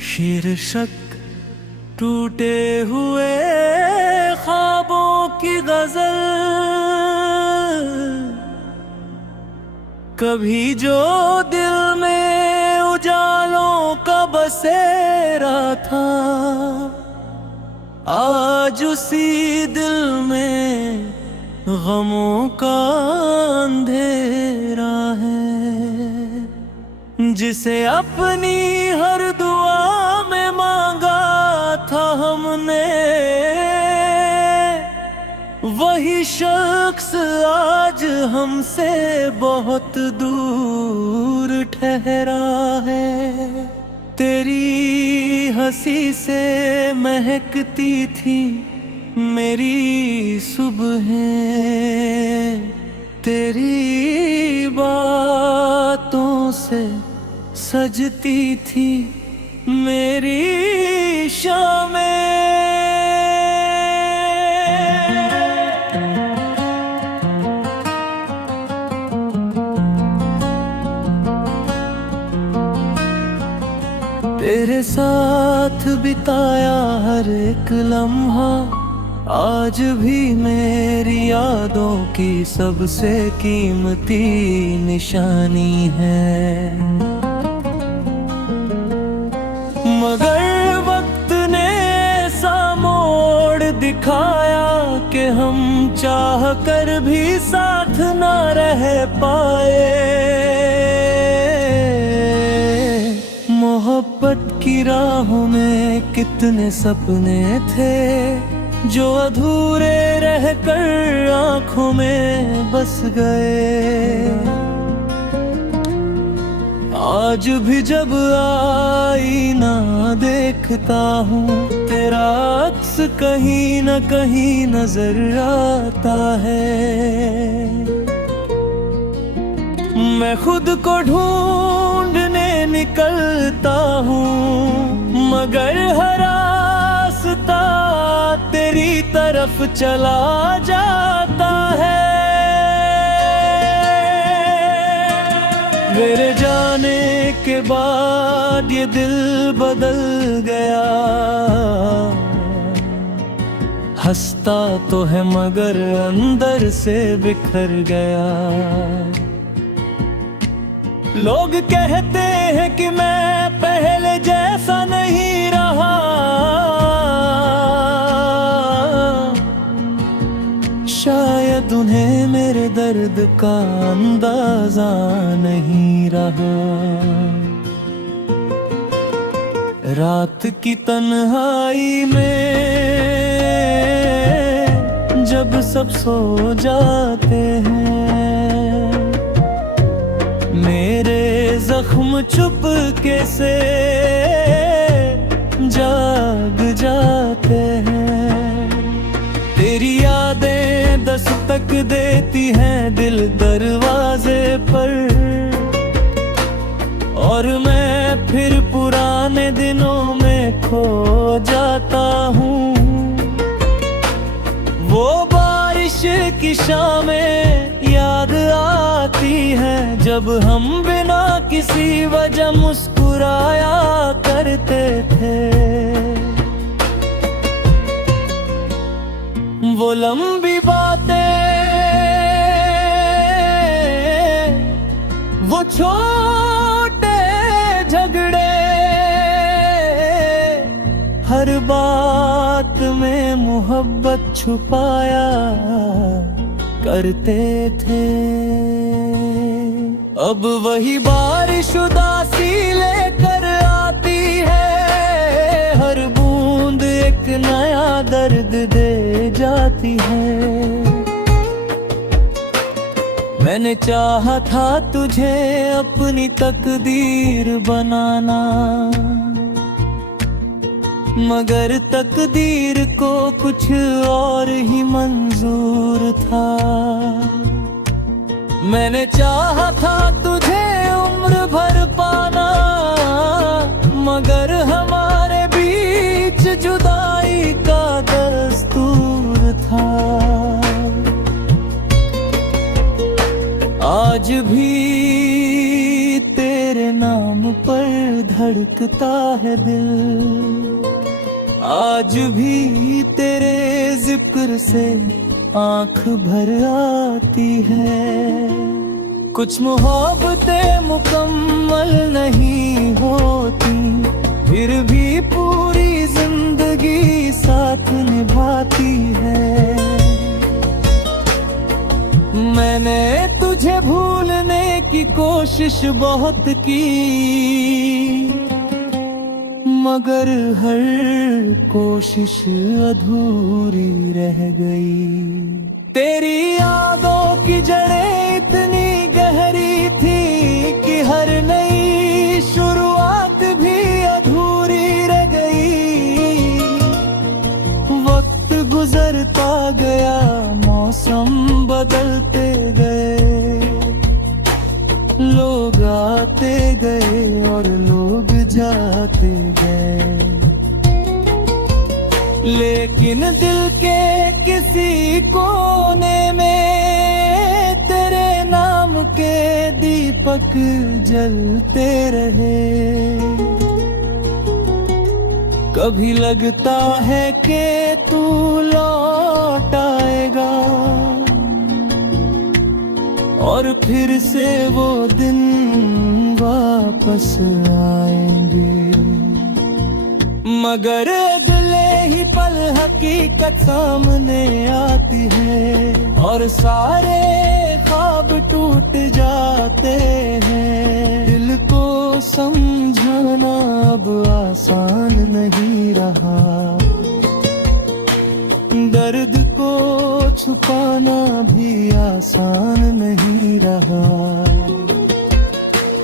शीर्षक टूटे हुए ख्वाबों की गजल। कभी जो दिल में उजालों का बसेरा था, आज उसी दिल में गमों का अंधेरा है। जिसे अपनी हर दुआ में मांगा था हमने, वही शख्स आज हमसे बहुत दूर ठहरा है। तेरी हंसी से महकती थी मेरी सुबहें, तेरी बातों से सजती थी मेरी शामें। तेरे साथ बिताया हर एक लम्हा आज भी मेरी यादों की सबसे कीमती निशानी है। मगर वक्त ने ऐसा मोड़ दिखाया कि हम चाह कर भी साथ ना रह पाए। मोहब्बत की राहों में कितने सपने थे जो अधूरे रहकर आँखों में बस गए। आज भी जब आईना देखता हूँ, तेरा अक्स कहीं न कहीं नजर आता है। मैं खुद को ढूंढने निकलता हूँ, मगर हर रास्ता तेरी तरफ चला जाता है। मेरे जाने के बाद ये दिल बदल गया। हंसता तो है मगर अंदर से बिखर गया। लोग कहते हैं कि मैं पहले जैसा नहीं रहा, शायद उन्हें मेरे दर्द का अंदाजा नहीं रहा। रात की तन्हाई में जब सब सो जाते हैं, मेरे जख्म चुपके से जाग जाते हैं। तेरी यादें दस्तक देती हैं दिल दरवाजे पर, और मैं फिर पुराने दिनों में खो जाता हूँ। वो बारिश की शामें याद आती हैं जब हम बिना किसी वजह मुस्कुराया करते थे। वो लंबी बातें, वो छोटे झगड़े, हर बात में मोहब्बत छुपाया करते थे। अब वही बारिश उदासी लेकर आती है, हर बूंद एक नया दर्द दे जाती है। मैंने चाहा था तुझे अपनी तकदीर बनाना, मगर तकदीर को कुछ और ही मंजूर था। मैंने चाहा था तुझे उम्र भर पाना, मगर हमारे बीच जुदाई का दस्तूर था। आज भी तेरे नाम पर धड़कता धड़कता है दिल। आज भी तेरे जिक्र से आंख भर आती है। कुछ मोहब्बतें मुकम्मल नहीं होती, फिर भी पूरी जिंदगी साथ निभाती है। मैंने तुझे भूलने की कोशिश बहुत की, मगर हर कोशिश अधूरी रह गई। तेरी यादों की जड़ें इतनी गहरी थी कि हर नई शुरुआत भी अधूरी रह गई। वक्त गुजरता गया, मौसम बदलते गए, लोग आते गए और लोग जाते गए, लेकिन दिल के किसी कोने में तेरे नाम के दीपक जलते रहे। कभी लगता है कि तू लौट आएगा और फिर से वो दिन वापस आएंगे, मगर अगले ही पल हकीकत सामने आती है और सारे ख्वाब टूट जाते हैं। दिल को समझाना अब आसान नहीं रहा, दर्द को छुपाना भी आसान नहीं रहा।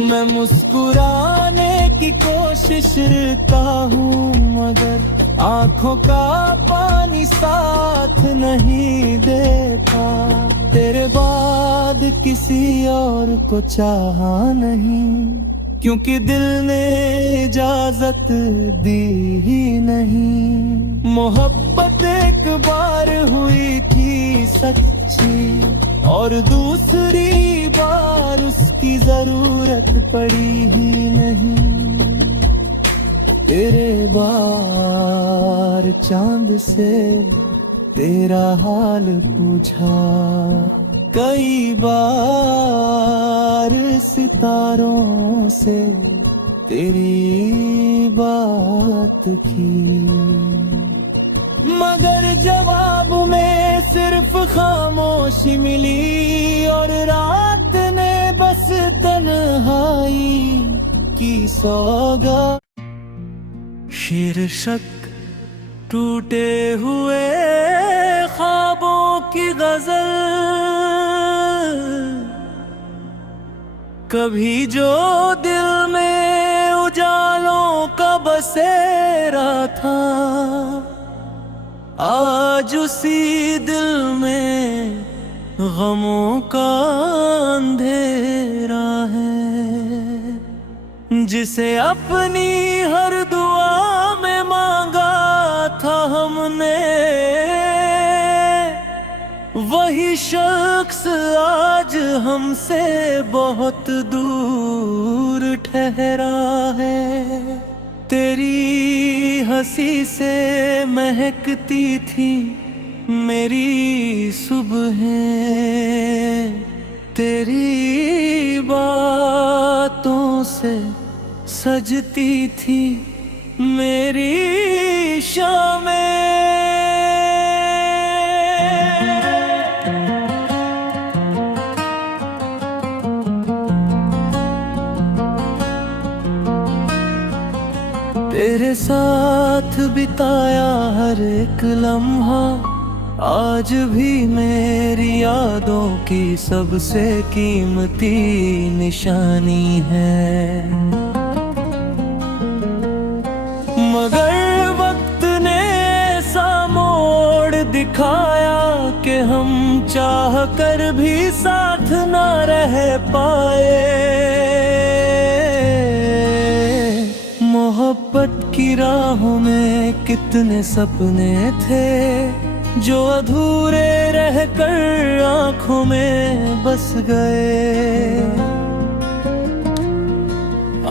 मैं मुस्कुराने की कोशिश करता हूँ, मगर आंखों का पानी साथ नहीं देता। तेरे बाद किसी और को चाहा नहीं, क्योंकि दिल ने इजाजत दी ही नहीं। मोहब्बत एक बार हुई थी सच्ची, और दूसरी बार उसकी जरूरत पड़ी ही नहीं। तेरे बार चांद से तेरा हाल पूछा, कई बार सितारों से तेरी बात की, मगर जवाब में सिर्फ खामोशी मिली और रात ने बस तन्हाई की सौगात। शीर्षक टूटे हुए ख्वाबों की गजल। कभी जो दिल में उजालों का बसेरा था, आज उसी दिल में गमों का अंधेरा है। जिसे अपनी हर दुआ में मांगा था हमने, वही शख्स आज हमसे बहुत दूर ठहरा है। तेरी हंसी से महकती थी मेरी सुबहें, तेरी बातों से सजती थी मेरी शामें। तेरे साथ बिताया हर एक लम्हा आज भी मेरी यादों की सबसे कीमती निशानी है। मगर वक्त ने ऐसा मोड़ दिखाया कि हम चाह कर भी साथ ना रह पाए। मोहब्बत की राहों में कितने सपने थे जो अधूरे रहकर आँखों में बस गए।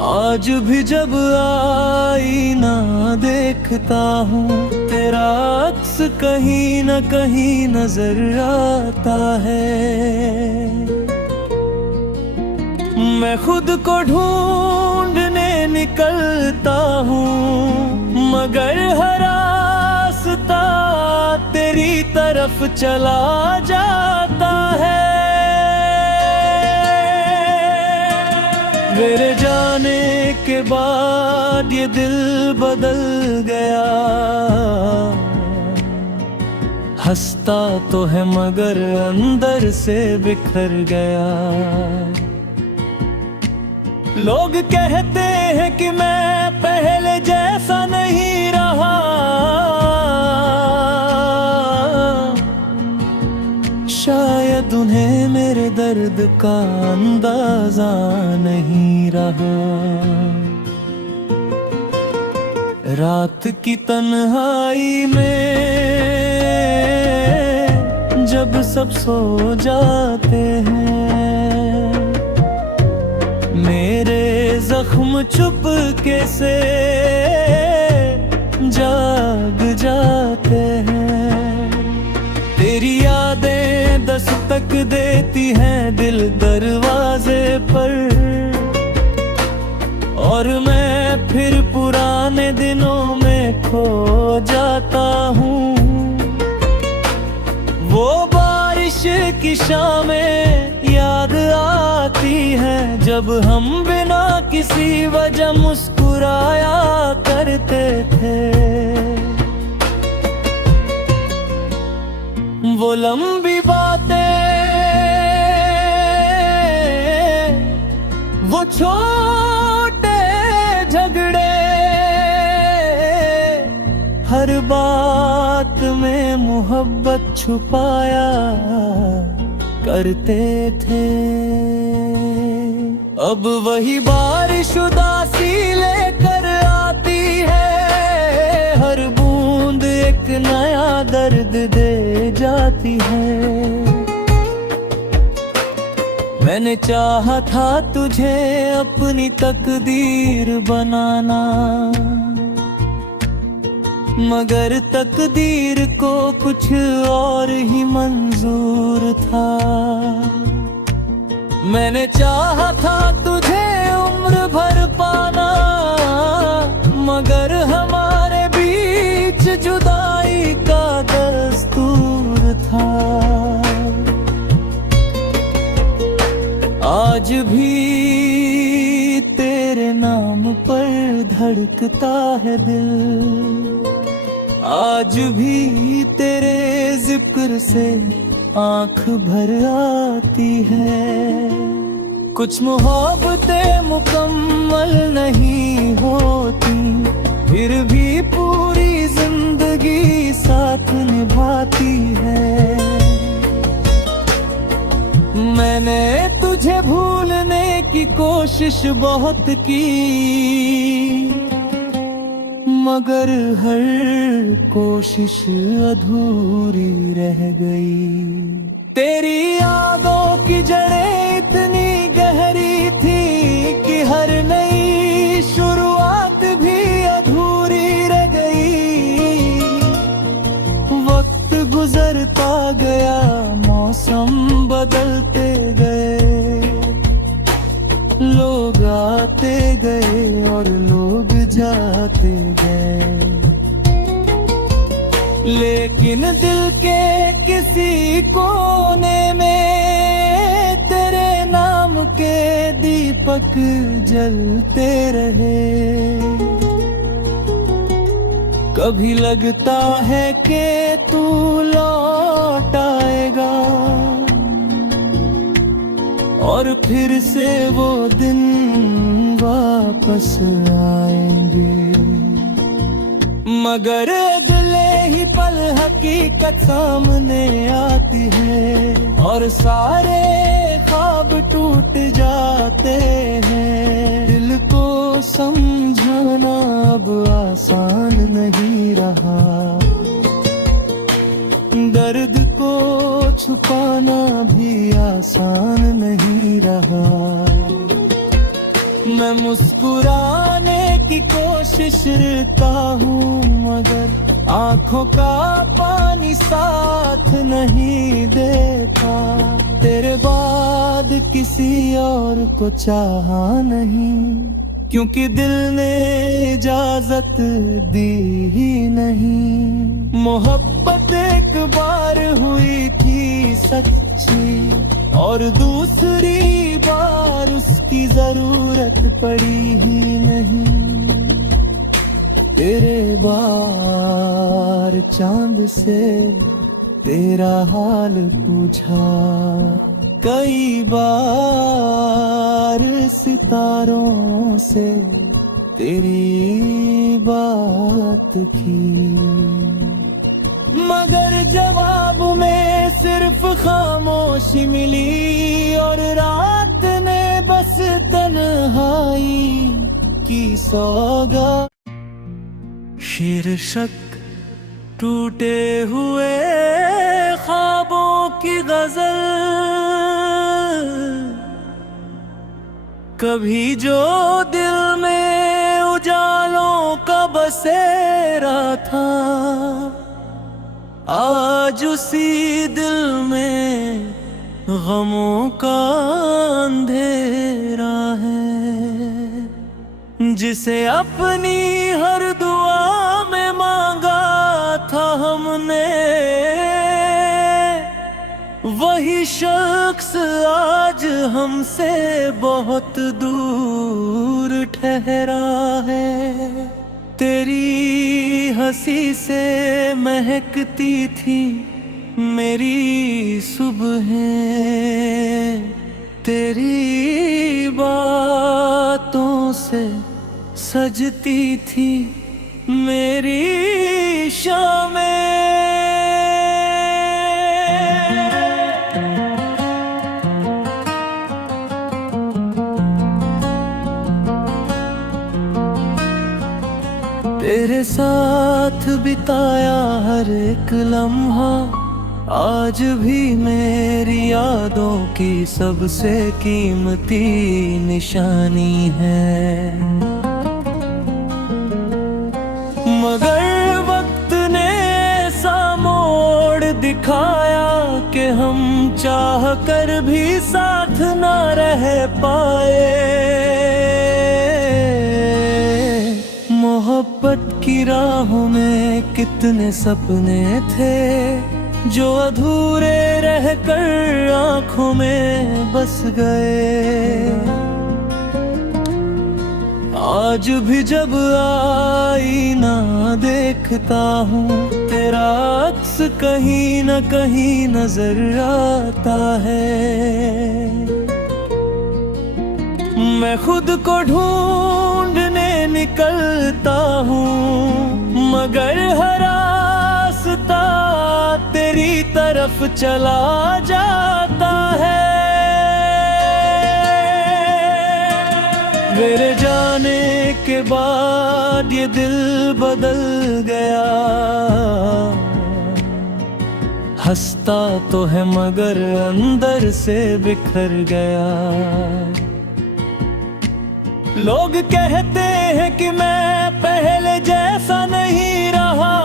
आज भी जब आईना देखता हूँ तेरा अक्स कहीं न कहीं नजर आता है। मैं खुद को ढूंढने निकलता हूँ मगर हर रास्ता तेरी तरफ चला जाता है। मेरे जाने के बाद ये दिल बदल गया, हंसता तो है मगर अंदर से बिखर गया। लोग कहते हैं कि मैं पहले जैसा नहीं रहा, शायद उन्हें मेरे दर्द का अंदाजा नहीं रहा। रात की तन्हाई में जब सब सो जाते हैं, मेरे जख्म चुपके से जाग जाते हैं। तेरी यादें दस्तक देती हैं दिल दरवाजे पर, और मैं फिर पुराने दिनों में खो जाता हूँ। वो बारिश की शामें याद आती हैं जब हम बिना किसी वजह मुस्कुराया करते थे। वो लंबी बातें, वो छोटे झगड़े, हर बात में मोहब्बत छुपाया करते थे। अब वही बारिश उदासी लेकर आती है, हर बूंद एक नया दर्द दे जाती है। मैंने चाहा था तुझे अपनी तकदीर बनाना, मगर तकदीर को कुछ और ही मंजूर था। मैंने चाहा था तुझे उम्र भर पाना, मगर हमारे बीच जुदाई का दस्तूर था। आज भी तेरे नाम पर धड़कता है दिल, आज भी तेरे जिक्र से आंख भर आती है। कुछ मोहब्बतें मुकम्मल नहीं होती, फिर भी पूरी जिंदगी साथ निभाती है। मैंने तुझे भूलने की कोशिश बहुत की, मगर हर कोशिश अधूरी रह गई। तेरी यादों की जड़ें इतनी गहरी थी कि हर नई शुरुआत भी अधूरी रह गई। वक्त गुजरता गया, मौसम बदलते गए, लोग आते गए और लोग जाते गए, लेकिन दिल के किसी कोने में तेरे नाम के दीपक जलते रहे। कभी लगता है कि तू लौट आएगा, और फिर से वो दिन वापस आएंगे, मगर अगले ही पल हकीकत सामने आती है, और सारे ख्वाब टूट जाते हैं। दिल को समझाना अब आसान नहीं रहा, दर्द को छुपाना भी आसान नहीं रहा। मैं मुस्कुराने की कोशिश करता हूँ, मगर आंखों का पानी साथ नहीं देता। तेरे बाद किसी और को चाहा नहीं, क्योंकि दिल ने इजाजत दी ही नहीं। मोहब्बत एक बार हुई थी सच्ची, और दूसरी बार उसकी जरूरत पड़ी ही नहीं। तेरे बार चांद से तेरा हाल पूछा, कई बार सितारों से तेरी बात की, मगर जवाब में सिर्फ खामोशी मिली। और रात ने बस तन्हाई की सौगात। शीर्षक टूटे हुए ख्वाबों की गजल। कभी जो दिल में उजालों का बसेरा था, आज उसी दिल में गमों का अंधेरा है। जिसे अपनी हर दुआ में मांगा था हमने, वही शख्स आज हमसे बहुत दूर ठहरा है। तेरी हंसी से महकती थी मेरी सुबहें, तेरी बातों से सजती थी मेरी शामें। तेरे साथ बिताया हर एक लम्हा आज भी मेरी यादों की सबसे कीमती निशानी है। मगर वक्त ने ऐसा मोड़ दिखाया कि हम चाह कर भी साथ ना रह पाए। मोहब्बत की राहों में कितने सपने थे जो अधूरे रहकर आँखों में बस गए। आज भी जब आईना देखता हूँ, तेरा अक्स कहीं न कहीं नजर आता है। मैं खुद को ढूंढने निकलता हूँ, मगर हर रास्ता तेरी तरफ चला जाता है। मेरे जाने के बाद ये दिल बदल गया। हंसता तो है मगर अंदर से बिखर गया। लोग कहते हैं कि मैं पहले जैसा नहीं रहा,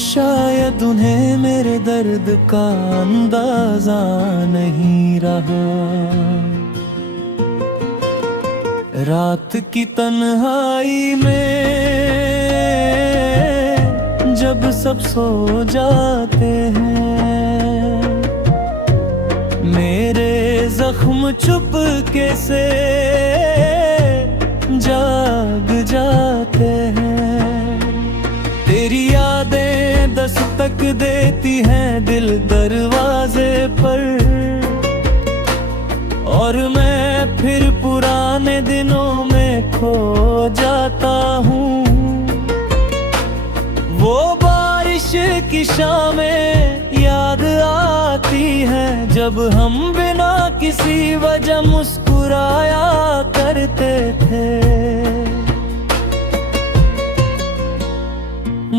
शायद उन्हें मेरे दर्द का अंदाजा नहीं रहा। रात की तन्हाई में जब सब सो जाते हैं, मेरे जख्म चुपके से जाग जाते हैं। तेरी यादें दस्तक देती हैं दिल दरवाजे पर, और मैं फिर पुराने दिनों में खो जाता हूँ। वो बारिश की शामें याद आती हैं जब हम बिना किसी वजह मुस्कुराया करते थे।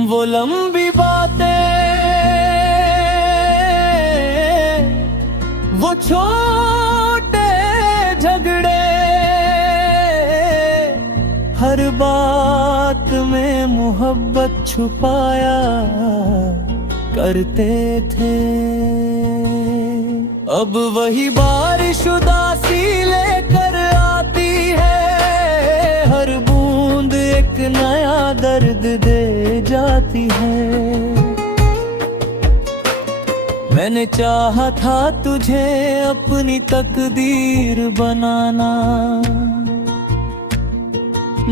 वो लंबी बातें, वो छोटे झगड़े हर बात में मोहब्बत छुपाया करते थे। अब वही बारिश उदासी लेकर आती है, हर बूंद एक नया दर्द दे जाती है। मैंने चाहा था तुझे अपनी तकदीर बनाना,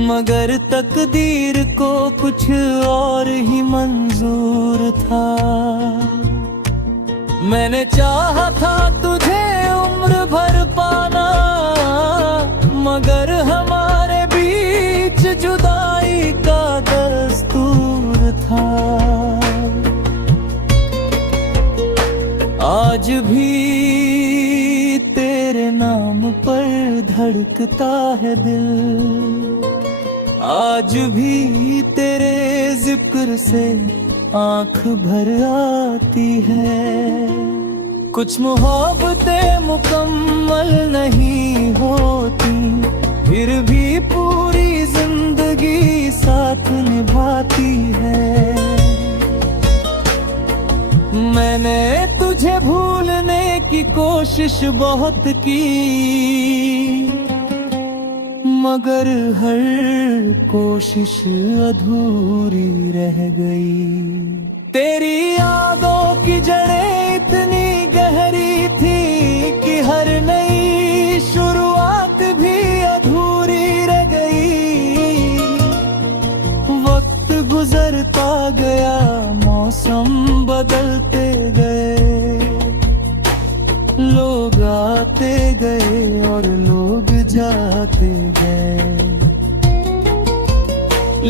मगर तकदीर को कुछ और ही मंजूर था। मैंने चाहा था तुझे उम्र भर पाना, मगर हमारे बीच जुदाई का दस्तूर था। आज भी तेरे नाम पर धड़कता है दिल, आज भी तेरे जिक्र से आँख भर आती है। कुछ मोहब्बतें मुकम्मल नहीं होती, फिर भी पूरी जिंदगी साथ निभाती है। मैंने तुझे भूलने की कोशिश बहुत की, मगर हर कोशिश अधूरी रह गई। तेरी यादों की जड़ें इतनी गहरी थी कि हर नई शुरुआत भी अधूरी रह गई। वक्त गुजरता गया, मौसम बदलते गए, लोग आते गए और लोग जाते गए,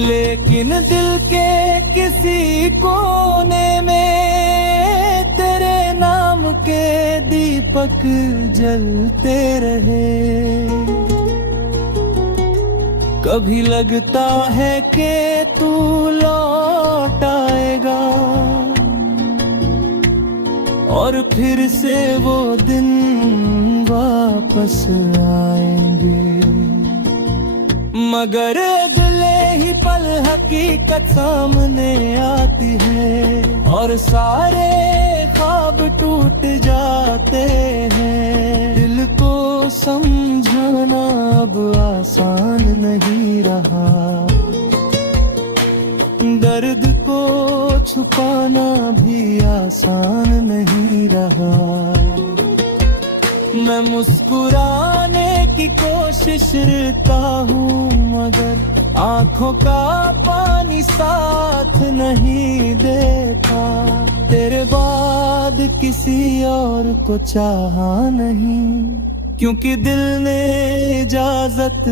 लेकिन दिल के किसी कोने में तेरे नाम के दीपक जलते रहे। कभी लगता है कि तू लौट आएगा और फिर से वो दिन वापस आएंगे, मगर अगले ही पल हकीकत सामने आती है और सारे ख्वाब टूट जाते हैं। दिल को समझाना अब आसान नहीं रहा, दर्द को छुपाना भी आसान नहीं रहा। मैं मुस्कुराने की कोशिश करता हूँ, मगर आँखों का पानी साथ नहीं देता। तेरे बाद किसी और को चाहा नहीं, क्योंकि दिल ने इजाजत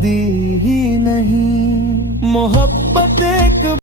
दी ही नहीं। मोहब्बत एक